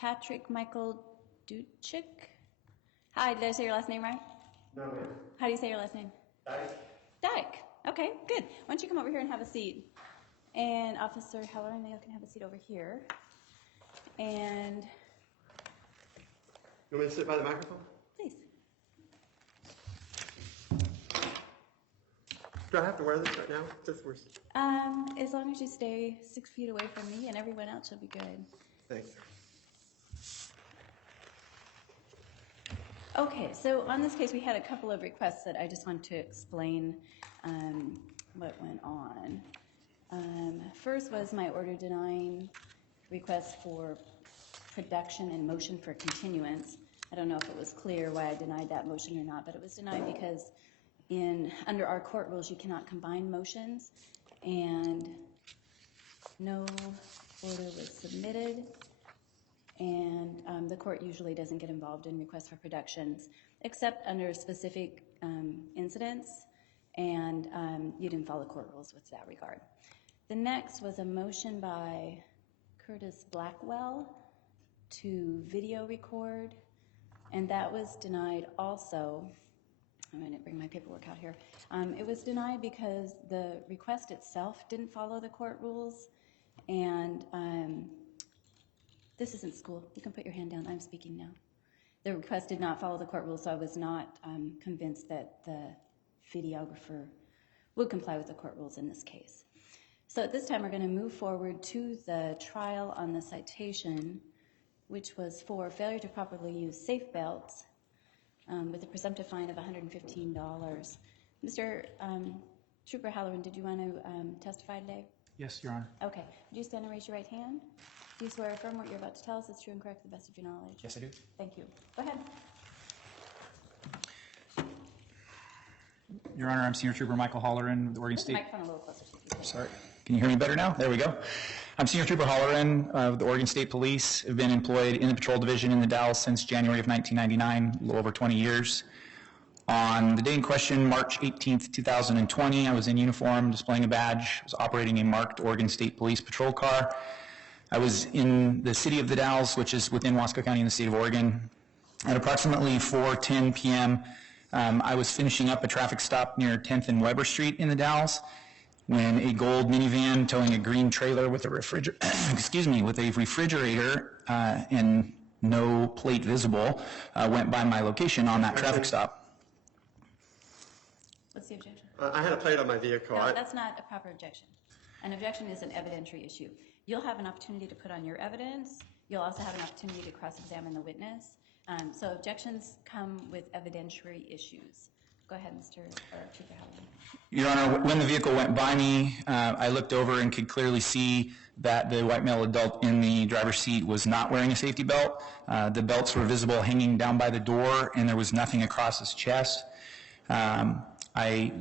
Patrick Michael Duchik. Hi, did I say your last name right? No, ma'am. How do you say your last name? Dyke. Dyke. Okay, good. Why don't you come over here and have a seat? And Officer Holloran, you can have a seat over here. And You want me to sit by the microphone? please. Do I have to wear this right now? As long as you stay 6 feet away from me and everyone else, you'll be good. Thanks. Okay, so on this case, we had a couple of requests that I just want to explain what went on. First was my order denying request for production and motion for continuance. I don't know if it was clear why I denied that motion or not, but it was denied because under our court rules, you cannot combine motions, and no order was submitted. And the court usually doesn't get involved in requests for productions, except under specific incidents, and you didn't follow court rules with that regard. The next was a motion by Curtis Blackwell to video record, and that was denied also. I'm going to bring my paperwork out here. It was denied because the request itself didn't follow the court rules, and this isn't school. You can put your hand down. I'm speaking now. The request did not follow the court rules, so I was not convinced that the videographer would comply with the court rules in this case. So at this time, we're going to move forward to the trial on the citation, which was for failure to properly use safe belts with a presumptive fine of $115. Mr. Trooper Holloran, did you want to testify today? Yes, Your Honor. Okay. Would you stand and raise your right hand? Do you swear or affirm what you're about to tell us is true and correct to the best of your knowledge? Yes, I do. Thank you. Go ahead. Your Honor, I'm Senior Trooper Michael Holloran of the Oregon State. Microphone a little closer to you. Sorry. Can you hear me better now? There we go. I'm Senior Trooper Holloran of the Oregon State Police. I've been employed in the patrol division in the Dalles since January of 1999, a little over 20 years. On the day in question, March 18th, 2020, I was in uniform, displaying a badge. I was operating a marked Oregon State Police patrol car. I was in the city of the Dalles, which is within Wasco County in the state of Oregon. At approximately 4:10 p.m., I was finishing up a traffic stop near 10th and Weber Street in the Dalles when a gold minivan towing a green trailer with a refrigerator and no plate visible went by my location on that traffic stop. What's the objection? I had a plate on my vehicle. No, that's not a proper objection. An objection is an evidentiary issue. You'll have an opportunity to put on your evidence. You'll also have an opportunity to cross-examine the witness. So objections come with evidentiary issues. Go ahead, Mr. Trooper Holloran. Your Honor, when the vehicle went by me, I looked over and could clearly see that the white male adult in the driver's seat was not wearing a safety belt. The belts were visible hanging down by the door, and there was nothing across his chest. I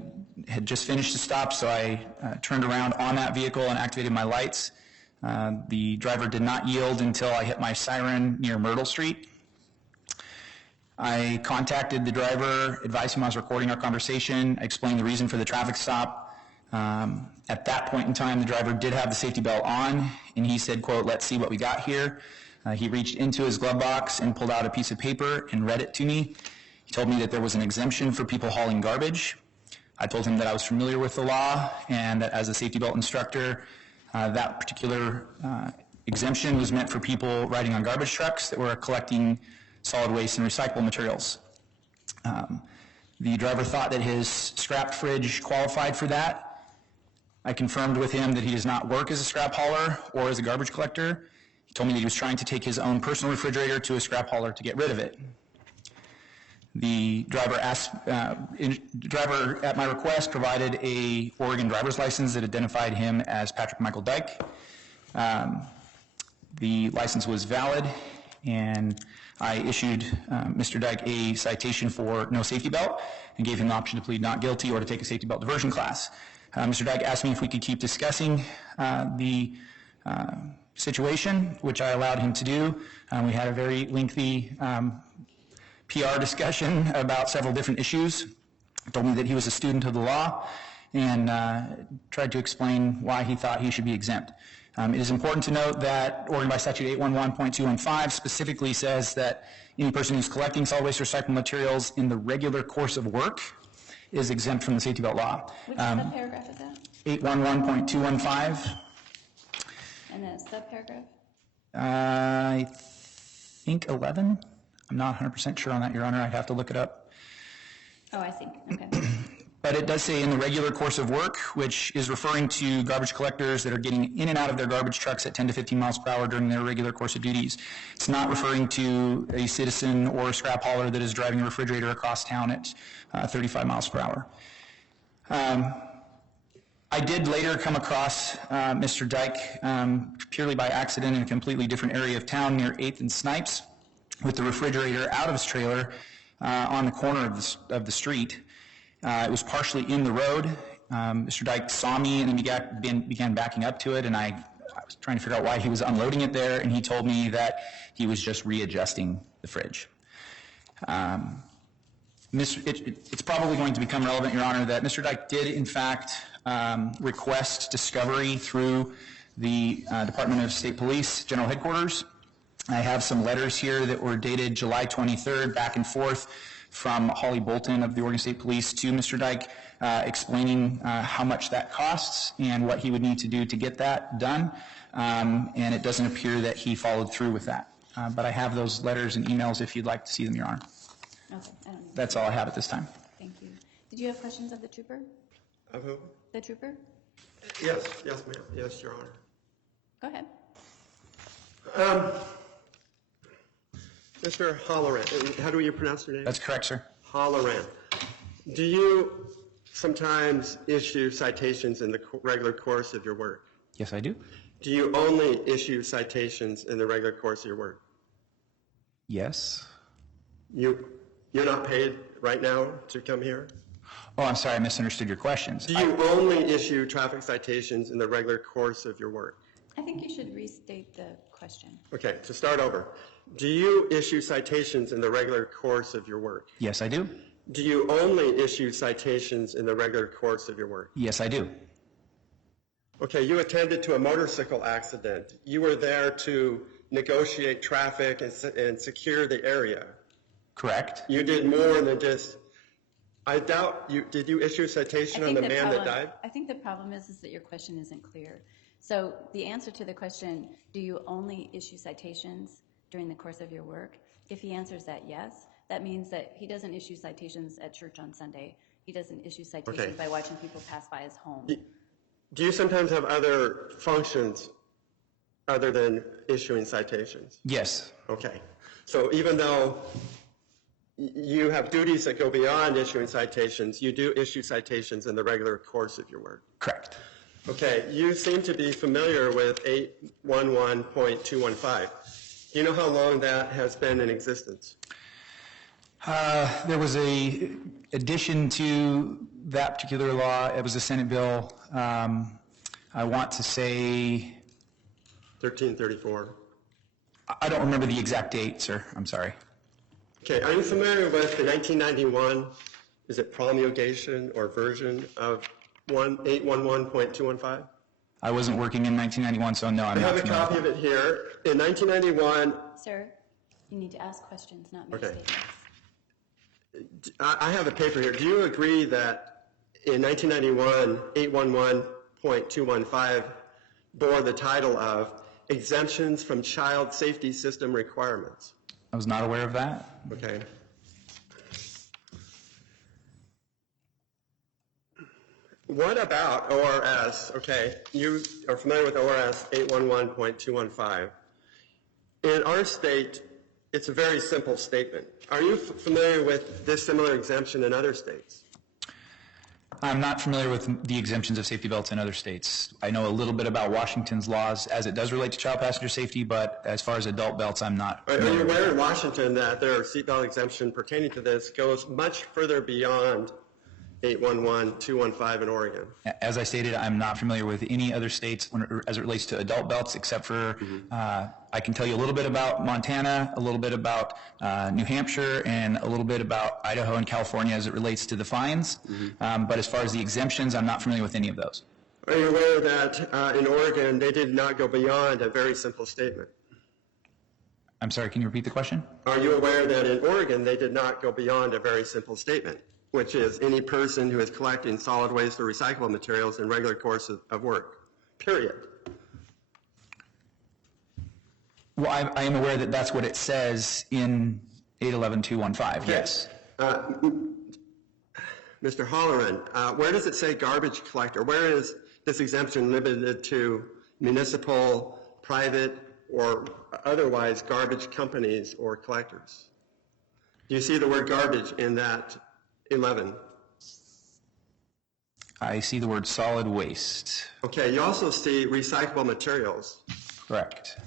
had just finished the stop, so I turned around on that vehicle and activated my lights. The driver did not yield until I hit my siren near Myrtle Street. I contacted the driver, advised him I was recording our conversation. I explained the reason for the traffic stop. At that point in time, the driver did have the safety belt on, and he said, quote, "Let's see what we got here." He reached into his glove box and pulled out a piece of paper and read it to me. He told me that there was an exemption for people hauling garbage. I told him that I was familiar with the law and that as a safety belt instructor, that particular exemption was meant for people riding on garbage trucks that were collecting solid waste and recyclable materials. The driver thought that his scrap fridge qualified for that. I confirmed with him that he does not work as a scrap hauler or as a garbage collector. He told me that he was trying to take his own personal refrigerator to a scrap hauler to get rid of it. The driver at my request provided a Oregon driver's license that identified him as Patrick Michael Dyke. The license was valid, and I issued Mr. Dyke a citation for no safety belt and gave him the option to plead not guilty or to take a safety belt diversion class. Mr. Dyke asked me if we could keep discussing the situation, which I allowed him to do. We had a very lengthy PR discussion about several different issues. He told me that he was a student of the law and tried to explain why he thought he should be exempt. It is important to note that Oregon by Statute 811.215 specifically says that any person who's collecting solid waste or recyclable materials in the regular course of work is exempt from the safety belt law. Which subparagraph is that? 811.215. And the subparagraph? I think 11. I'm not 100% sure on that, Your Honor. I'd have to look it up. Oh, I think, okay. But it does say in the regular course of work, which is referring to garbage collectors that are getting in and out of their garbage trucks at 10 to 15 miles per hour during their regular course of duties. It's not referring to a citizen or a scrap hauler that is driving a refrigerator across town at 35 miles per hour. I did later come across Mr. Dyke purely by accident in a completely different area of town near 8th and Snipes with the refrigerator out of his trailer on the corner of the street. It was partially in the road. Mr. Dyke saw me and then began backing up to it, and I was trying to figure out why he was unloading it there, and he told me that he was just readjusting the fridge. It's probably going to become relevant, Your Honor, that Mr. Dyke did, in fact, request discovery through the Department of State Police General Headquarters. I have some letters here that were dated July 23rd, back and forth, from Holly Bolton of the Oregon State Police to Mr. Dyke, explaining how much that costs and what he would need to do to get that done. And it doesn't appear that he followed through with that. But I have those letters and emails if you'd like to see them, Your Honor. Okay, I don't know. That's all I have at this time. Thank you. Did you have questions of the trooper? Of who? The trooper? Yes, ma'am. Yes, Your Honor. Go ahead. Mr. Holloran, how do you pronounce your name? That's correct, sir. Holloran. Do you sometimes issue citations in the regular course of your work? Yes, I do. Do you only issue citations in the regular course of your work? Yes. You're not paid right now to come here? Oh, I'm sorry, I misunderstood your questions. Do you only issue traffic citations in the regular course of your work? I think you should restate the question. Okay, to start over. Do you issue citations in the regular course of your work? Yes, I do. Do you only issue citations in the regular course of your work? Yes, I do. Okay, you attended to a motorcycle accident. You were there to negotiate traffic and secure the area. Correct. You did more than just, I doubt, did you issue a citation on the man that died? I think the problem is that your question isn't clear. So the answer to the question, do you only issue citations during the course of your work? If he answers that yes, that means that he doesn't issue citations at church on Sunday. He doesn't issue citations by watching people pass by his home. Do you sometimes have other functions other than issuing citations? Yes. Okay. So even though you have duties that go beyond issuing citations, you do issue citations in the regular course of your work? Correct. Okay. You seem to be familiar with 811.215. Do you know how long that has been in existence? There was a addition to that particular law. It was a Senate bill. I want to say 1334. I don't remember the exact date, sir. I'm sorry. Okay. Are you familiar with the 1991, is it promulgation or version of 811.215? I wasn't working in 1991, so no, I'm not familiar. I have a copy of it here. In 1991, Sir, you need to ask questions, not make statements. I have a paper here. Do you agree that in 1991, 811.215 bore the title of exemptions from child safety system requirements? I was not aware of that. Okay. What about ORS? Okay, you are familiar with ORS 811.215. In our state, it's a very simple statement. Are you familiar with this similar exemption in other states? I'm not familiar with the exemptions of safety belts in other states. I know a little bit about Washington's laws as it does relate to child passenger safety, but as far as adult belts, I'm not. Are you aware in Washington that their seatbelt exemption pertaining to this goes much further beyond 811.215 in Oregon? As I stated, I'm not familiar with any other states as it relates to adult belts, except for I can tell you a little bit about Montana, a little bit about New Hampshire, and a little bit about Idaho and California as it relates to the fines. But as far as the exemptions, I'm not familiar with any of those. Are you aware that in Oregon they did not go beyond a very simple statement? I'm sorry, can you repeat the question? Are you aware that in Oregon they did not go beyond a very simple statement, which is any person who is collecting solid waste or recyclable materials in regular course of work, period? Well, I am aware that that's what it says in 811-215, yes. Mr. Holloran, where does it say garbage collector? Where is this exemption limited to municipal, private, or otherwise garbage companies or collectors? Do you see the word garbage in that 11? I see the word solid waste. Okay, you also see recyclable materials. Correct.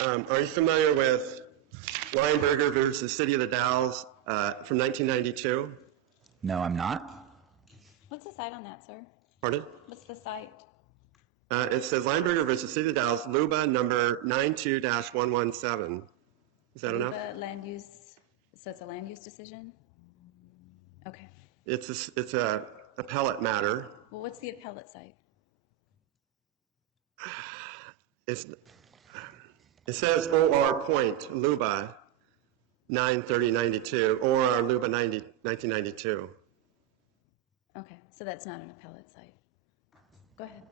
Are you familiar with Weinberger versus City of the Dalles from 1992? No, I'm not. What's the site on that, sir? Pardon? What's the site? It says Weinberger versus City of the Dalles, LUBA number 92-117. Is that enough? Land use, so it's a land use decision? Okay. It's a appellate matter. Well, what's the appellate site? It says OR point LUBA 93092 or LUBA 1992. Okay, so that's not an appellate site. Go ahead.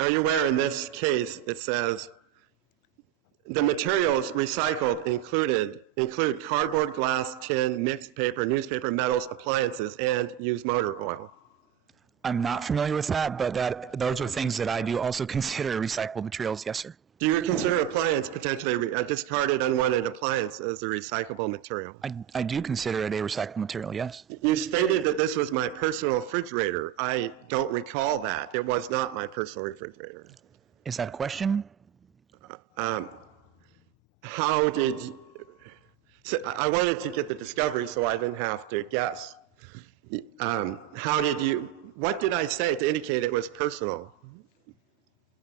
Are you aware in this case it says the materials recycled include cardboard, glass, tin, mixed paper, newspaper, metals, appliances, and used motor oil? I'm not familiar with that, but those are things that I do also consider recyclable materials, yes, sir. Do you consider appliance potentially a discarded, unwanted appliance as a recyclable material? I do consider it a recyclable material, yes. You stated that this was my personal refrigerator. I don't recall that. It was not my personal refrigerator. Is that a question? How did you... So I wanted to get the discovery so I didn't have to guess. What did I say to indicate it was personal?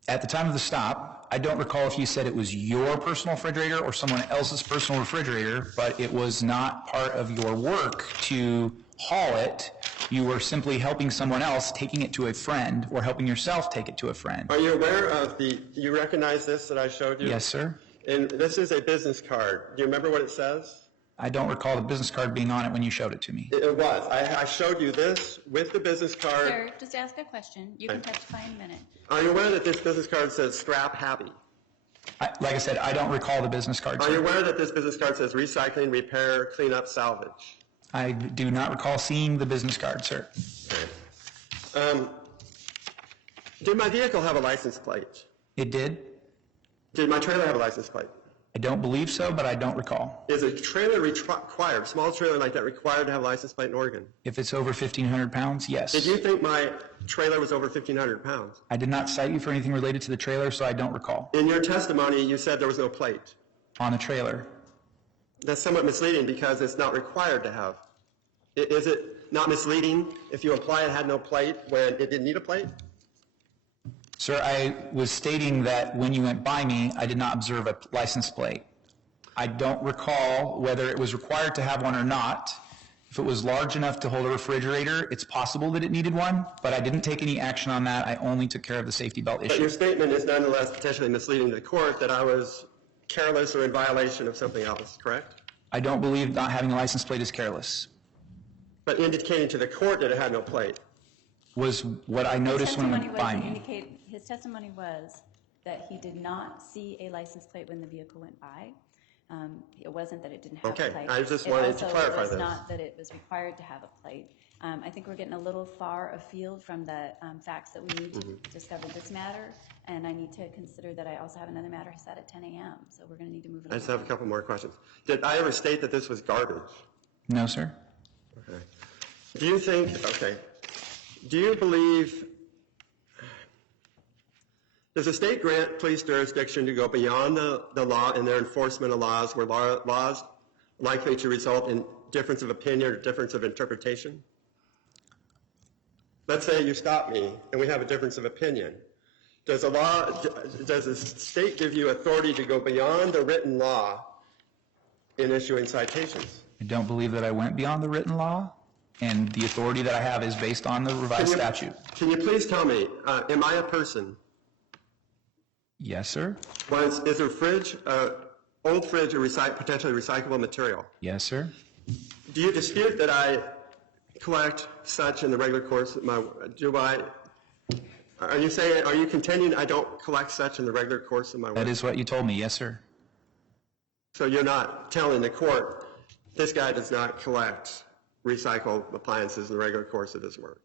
At the time of the stop, I don't recall if you said it was your personal refrigerator or someone else's personal refrigerator, but it was not part of your work to haul it. You were simply helping someone else, taking it to a friend, or helping yourself take it to a friend. Are you aware of do you recognize this that I showed you? Yes, sir. And this is a business card. Do you remember what it says? I don't recall the business card being on it when you showed it to me. It was. I showed you this with the business card. Sir, just ask a question. You can testify in a minute. Are you aware that this business card says scrap happy? Like I said, I don't recall the business card. Are you aware that this business card says recycling, repair, cleanup, salvage? I do not recall seeing the business card, sir. Okay. Did my vehicle have a license plate? It did? Did my trailer have a license plate? I don't believe so, but I don't recall. Is a trailer required, small trailer like that, required to have a license plate in Oregon? If it's over 1,500 pounds, yes. Did you think my trailer was over 1,500 pounds? I did not cite you for anything related to the trailer, so I don't recall. In your testimony, you said there was no plate. On the trailer. That's somewhat misleading because it's not required to have. Is it not misleading if you imply it had no plate when it didn't need a plate? Sir, I was stating that when you went by me, I did not observe a license plate. I don't recall whether it was required to have one or not. If it was large enough to hold a refrigerator, it's possible that it needed one, but I didn't take any action on that. I only took care of the safety belt issue. But your statement is nonetheless potentially misleading to the court that I was careless or in violation of something else, correct? I don't believe not having a license plate is careless. But indicating to the court that it had no plate. Was what I noticed when it went by me. His testimony was that he did not see a license plate when the vehicle went by. It wasn't that it didn't have a plate. Okay, I just wanted to clarify this. It was not that it was required to have a plate. I think we're getting a little far afield from the facts that we need to discover this matter, and I need to consider that I also have another matter set at 10 a.m., so we're going to need to move it on. I just have a couple more questions. Did I ever state that this was garbage? No, sir. Okay. Do you believe, does the state grant police jurisdiction to go beyond the law in their enforcement of laws where laws likely to result in difference of opinion or difference of interpretation? Let's say you stop me and we have a difference of opinion. Does the state give you authority to go beyond the written law in issuing citations? I don't believe that I went beyond the written law. And the authority that I have is based on the revised statute. Can you please tell me, am I a person? Yes, sir. Is a fridge, old fridge, a potentially recyclable material? Yes, sir. Do you dispute that I collect such in the regular course of my, are you contending I don't collect such in the regular course of my work? That is what you told me. Yes, sir. So you're not telling the court, this guy does not collect recycled appliances in the regular course of his work?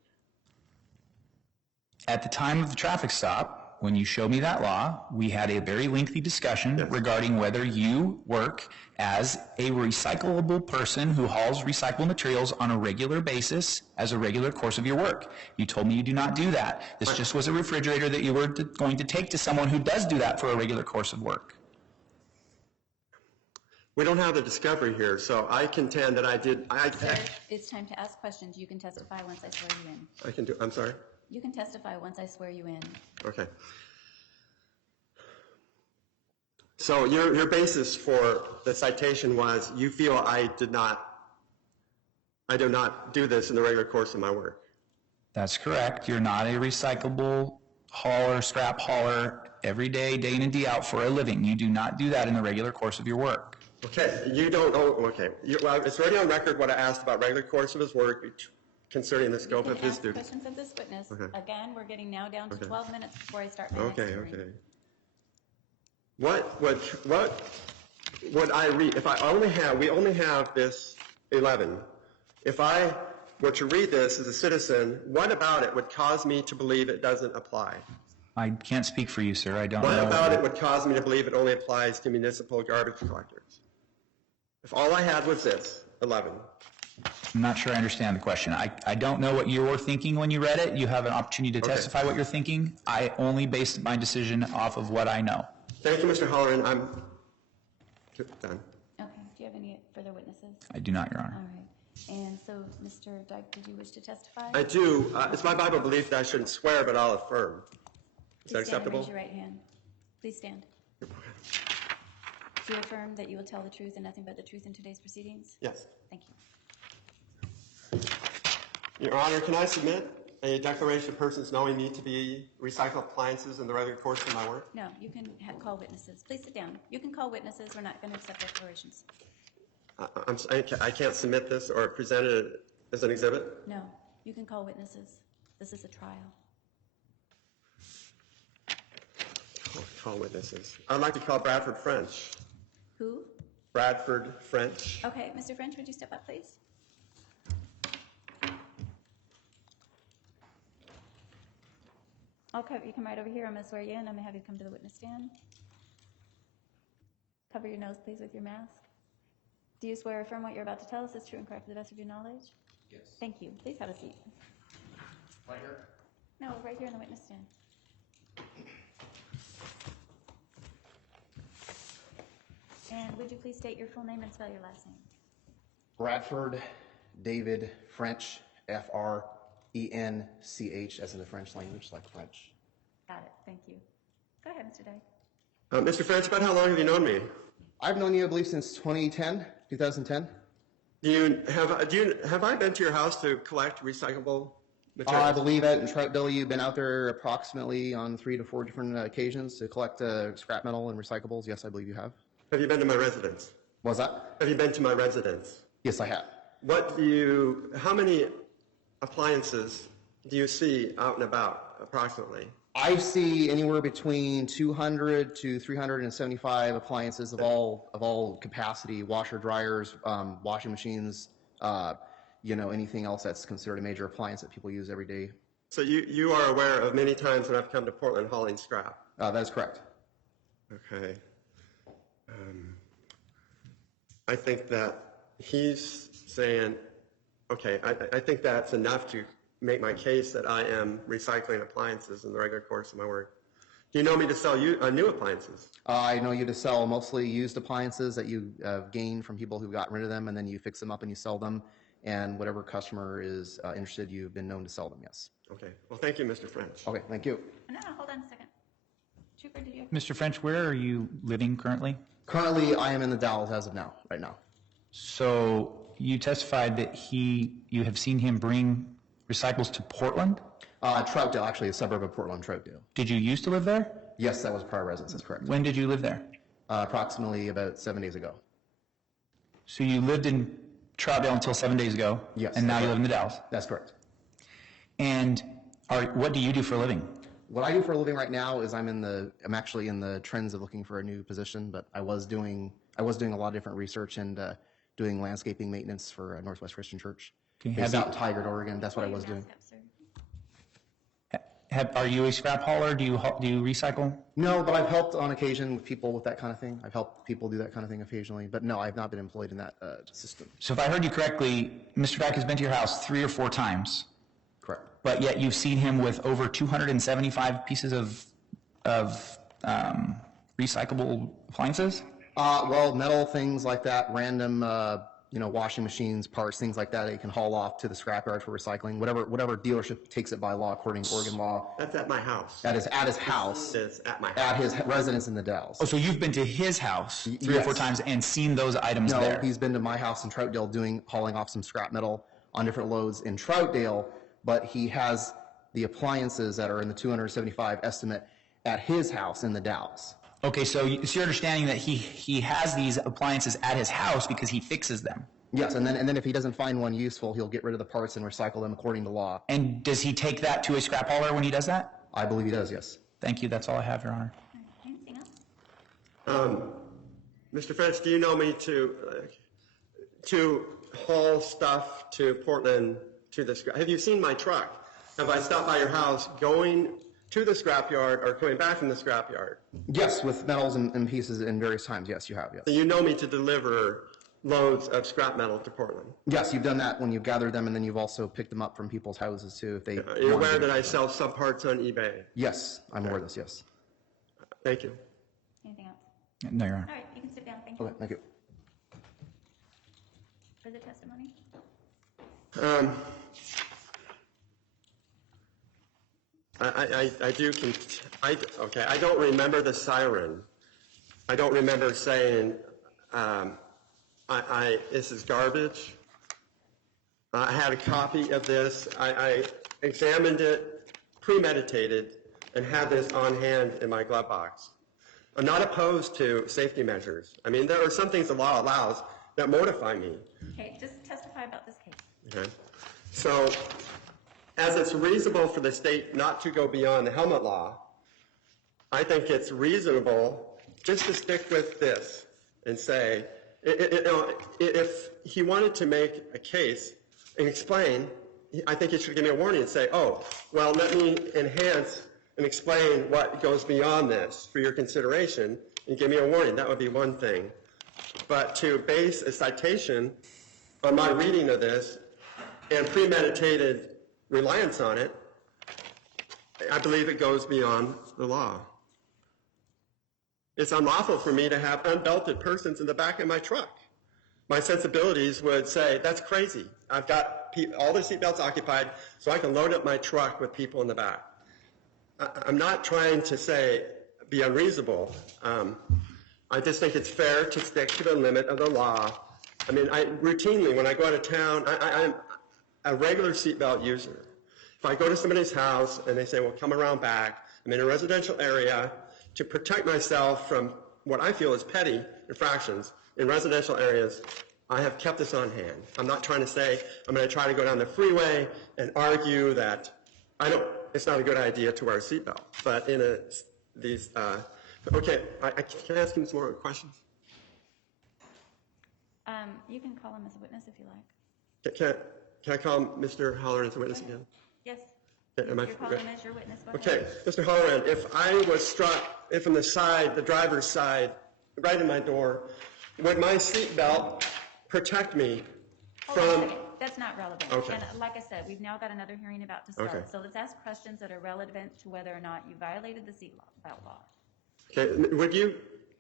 At the time of the traffic stop, when you showed me that law, we had a very lengthy discussion regarding whether you work as a recyclable person who hauls recyclable materials on a regular basis as a regular course of your work. You told me you do not do that. This just was a refrigerator that you were going to take to someone who does do that for a regular course of work. We don't have the discovery here, so I contend that I did. Sir, it's time to ask questions. You can testify once I swear you in. I'm sorry? You can testify once I swear you in. Okay. So your basis for the citation was you feel I do not do this in the regular course of my work. That's correct. You're not a recyclable hauler, scrap hauler every day, day in and day out for a living. You do not do that in the regular course of your work. Okay, you don't, okay. Well, it's already on record what I asked about regular course of his work concerning the scope of his duty. Questions of this witness. Okay. Again, we're getting now down to 12 minutes before I start my next Okay, hearing. okay. What would I read, if I only have, we only have this 11. If I were to read this as a citizen, what about it would cause me to believe it doesn't apply? I can't speak for you, sir. I don't know. What about it would cause me to believe it only applies to municipal garbage collectors? If all I had was this, 11. I'm not sure I understand the question. I don't know what you were thinking when you read it. You have an opportunity to testify what you're thinking. I only based my decision off of what I know. Thank you, Mr. Holloran. I'm done. Okay. Do you have any further witnesses? I do not, Your Honor. All right. And so, Mr. Dyke, did you wish to testify? I do. It's my Bible belief that I shouldn't swear, but I'll affirm. Is that Please stand and acceptable? raise your right hand. Please stand. Do you affirm that you will tell the truth and nothing but the truth in today's proceedings? Yes. Thank you. Your Honor, can I submit a declaration of persons knowing me to be recycled appliances in the regular course of my work? No, you can call witnesses. Please sit down. You can call witnesses. We're not going to accept declarations. I can't submit this or present it as an exhibit? No, you can call witnesses. This is a trial. Call witnesses. I'd like to call Bradford French. Who? Bradford French. Okay, Mr. French, would you step up, please? Okay, you come right over here. I'm going to swear you in. I'm going to have you come to the witness stand. Cover your nose, please, with your mask. Do you swear or affirm what you're about to tell us is true and correct to the best of your knowledge? Yes. Thank you. Please have a seat. Right here? No, right here in the witness stand. And would you please state your full name and spell your last name? Bradford David French, F-R-E-N-C-H, as in the French language, like French. Got it. Thank you. Go ahead, Mr. Day. Mr. French, about how long have you known me? I've known you, I believe, since 2010. Have I been to your house to collect recyclable materials? I believe it, and Billy, you've been out there approximately on 3 to 4 different occasions to collect scrap metal and recyclables. Yes, I believe you have. Have you been to my residence? What was that? Have you been to my residence? Yes, I have. How many appliances do you see out and about, approximately? I see anywhere between 200 to 375 appliances of all capacity, washer, dryers, washing machines, anything else that's considered a major appliance that people use every day. So you are aware of many times when I've come to Portland hauling scrap? That is correct. Okay. I think that he's saying, okay, I think that's enough to make my case that I am recycling appliances in the regular course of my work. Do you know me to sell new appliances? I know you to sell mostly used appliances that you gain from people who've gotten rid of them, and then you fix them up and you sell them, and whatever customer is interested, you've been known to sell them, yes. Okay. Well, thank you, Mr. French. Okay, thank you. No, hold on a second. Trooper, did you? Mr. French, where are you living currently? Currently, I am in the Dalles as of now, right now. So you testified that you have seen him bring recyclables to Portland? Troutdale, actually, a suburb of Portland, Troutdale. Did you used to live there? Yes, that was prior residence, that's correct. When did you live there? Approximately about 7 days ago. So you lived in Troutdale until 7 days ago? Yes. And now you live in the Dalles? That's correct. And what do you do for a living? What I do for a living right now is I'm actually in the trends of looking for a new position, but I was doing a lot of different research and doing landscaping maintenance for Northwest Christian Church. Okay, Based out in Tigard, Oregon. That's what I was doing. Are you a scrap hauler? Do you recycle? No, but I've helped on occasion with people with that kind of thing. I've helped people do that kind of thing occasionally, but no, I've not been employed in that system. So if I heard you correctly, Mr. Dack has been to your house 3 or 4 times, Correct. but yet you've seen him with over 275 pieces of recyclable appliances? Well, metal things like that, random, washing machines, parts, things like that, you can haul off to the scrapyard for recycling. Whatever dealership takes it by law, according to Oregon law. That's at my house. That is at his house. It's at my house. At his residence in the Dalles. Oh, so you've been to his house 3 or 4 Yes. times and seen those items No, there? he's been to my house in Troutdale hauling off some scrap metal on different loads in Troutdale, but he has the appliances that are in the 275 estimate at his house in the Dalles. Okay, so it's your understanding that he has these appliances at his house because he fixes them. Yes, and then if he doesn't find one useful, he'll get rid of the parts and recycle them according to law. And does he take that to a scrap hauler when he does that? I believe he does, yes. Thank you, that's all I have, Your Honor. Anything else? Mr. French, do you know me to haul stuff to Portland to the scrap? Have you seen my truck? Have I stopped by your house going to the scrapyard or coming back from the scrapyard? Yes, with metals and pieces in various times, yes, you have, yes. So you know me to deliver loads of scrap metal to Portland? Yes, you've done that when you've gathered them, and then you've also picked them up from people's houses, too, if they... You're aware that I sell subparts on eBay? Yes, I'm aware of this, yes. Thank you. Anything else? No, Your Honor. All right, you can sit down. Thank you. Okay, thank you. For the testimony? I don't remember the siren. I don't remember saying, this is garbage. I had a copy of this. I examined it, premeditated, and had this on hand in my glove box. I'm not opposed to safety measures. I mean, there are some things the law allows that mortify me. Okay, just testify about this case. Okay. So, as it's reasonable for the state not to go beyond the helmet law, I think it's reasonable just to stick with this and say, if he wanted to make a case and explain, I think he should give me a warning and say, oh, well, let me enhance and explain what goes beyond this for your consideration and give me a warning. That would be one thing. But to base a citation on my reading of this and premeditated reliance on it, I believe it goes beyond the law. It's unlawful for me to have unbelted persons in the back of my truck. My sensibilities would say, that's crazy. I've got all the seatbelts occupied so I can load up my truck with people in the back. I'm not trying to say be unreasonable. I just think it's fair to stick to the limit of the law. I mean, routinely, when I go out of town, I'm a regular seatbelt user. If I go to somebody's house and they say, well, come around back, I'm in a residential area, to protect myself from what I feel is petty infractions in residential areas, I have kept this on hand. I'm not trying to say I'm going to try to go down the freeway and argue that it's not a good idea to wear a seatbelt. But in okay, can I ask him some more questions? You can call him as a witness if you like. Can I call Mr. Holloran as a witness again? Yes. Yeah, You're calling him as your witness. Go Okay, ahead. Mr. Holloran, if I was struck, from the side, the driver's side, right in my door, would my seatbelt protect me Hold on a from... second. That's not relevant. Okay. And like I said, we've now got another hearing about to start. Okay. So let's ask questions that are relevant to whether or not you violated the seatbelt law. Okay, would you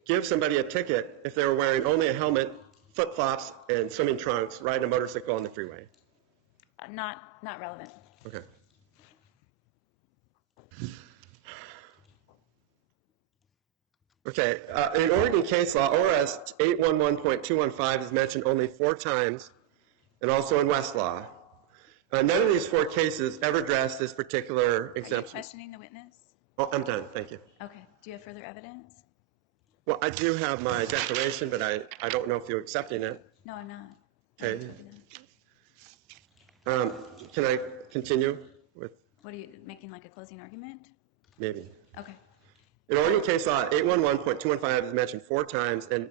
give somebody a ticket if they were wearing only a helmet, flip-flops, and swimming trunks, riding a motorcycle on the freeway? Not relevant. Okay. Okay, in Oregon case law, ORS 811.215 is mentioned only 4 times and also in Westlaw. None of these 4 cases ever addressed this particular Are you exemption. questioning the witness? Oh, I'm done, thank you. Okay. Do you have further evidence? Well, I do have my declaration, but I don't know if you're accepting it. No, I'm not. Okay. Can I continue with What are you making, like a closing argument? maybe? Okay. In Oregon case law, 811.215 is mentioned 4 times, and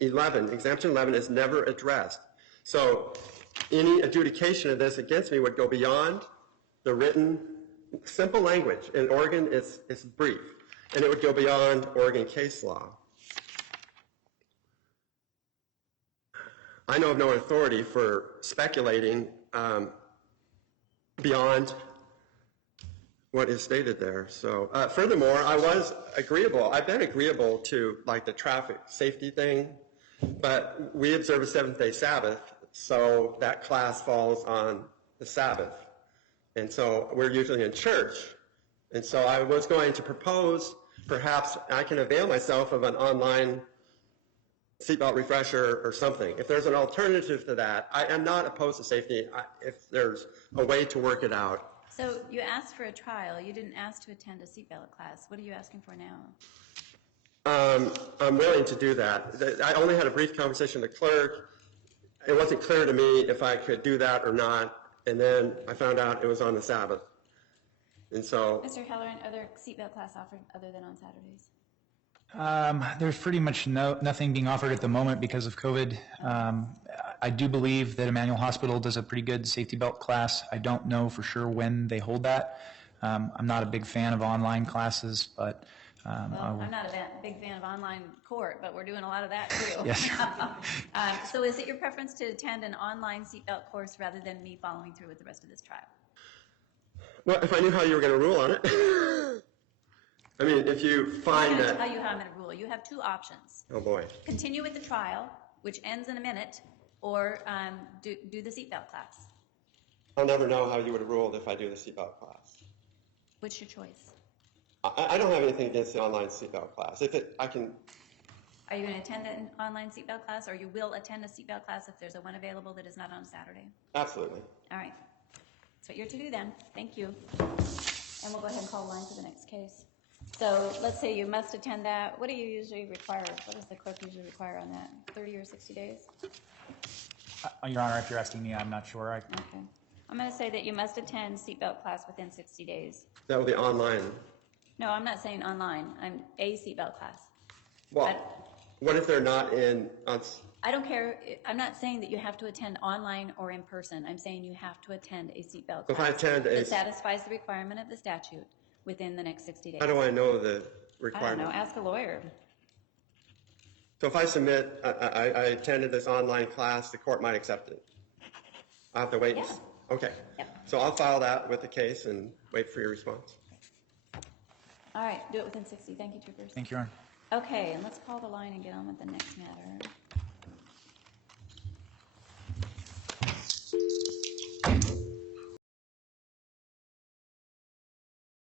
exemption 11 is never addressed. So any adjudication of this against me would go beyond the written, simple language. In Oregon, it's brief, and it would go beyond Oregon case law. I know of no authority for speculating beyond what is stated there. So furthermore, I was agreeable. I've been agreeable to like the traffic safety thing, but we observe a 7th-day Sabbath, so that class falls on the Sabbath. And so we're usually in church. And so I was going to propose perhaps I can avail myself of an online seatbelt refresher or something. If there's an alternative to that, I am not opposed to safety if there's a way to work it out. So you asked for a trial. You didn't ask to attend a seatbelt class. What are you asking for now? I'm willing to do that. I only had a brief conversation with the clerk. It wasn't clear to me if I could do that or not, and then I found out it was on the Sabbath. And so... Mr. Holloran, are there seatbelt class offered other than on Saturdays? There's pretty much nothing being offered at the moment because of COVID. I do believe that Emmanuel Hospital does a pretty good safety belt class. I don't know for sure when they hold that. I'm not a big fan of online classes, but... Well, I'm not a big fan of online court, but we're doing a lot of that too. Yes. So is it your preference to attend an online seatbelt course rather than me following through with the rest of this trial? Well, if I knew how you were going to rule on it. I mean, if you find I'm going to that... tell you how I'm going to rule. You have 2 options. Oh, boy. Continue with the trial, which ends in a minute, or do the seatbelt class. I'll never know how you would have ruled if I do the seatbelt class. What's your choice? I don't have anything against the online seatbelt class. I can... Are you going to attend an online seatbelt class, or you will attend a seatbelt class if there's a one available that is not on Saturday? Absolutely. All right. That's what you're to do then. Thank you. And we'll go ahead and call the line for the next case. So let's say you must attend that. What do you usually require? What does the clerk usually require on that? 30 or 60 days? Your Honor, if you're asking me, I'm not sure. Okay. I'm going to say that you must attend seatbelt class within 60 days. That would be online. No, I'm not saying online. I'm a seatbelt class. Well, what if they're not in... I don't care. I'm not saying that you have to attend online or in person. I'm saying you have to attend a seatbelt class If I attend that satisfies the requirement of the statute within the next 60 days. How do I know the I don't requirement? know. Ask a lawyer. So if I submit, I attended this online class, the court might accept it. I'll have to wait. Yeah. Okay. Yep. So I'll file that with the case and wait for your response. All right. Do it within 60. Thank you, troopers. Thank you, Your Honor. Okay, and let's call the line and get on with the next matter.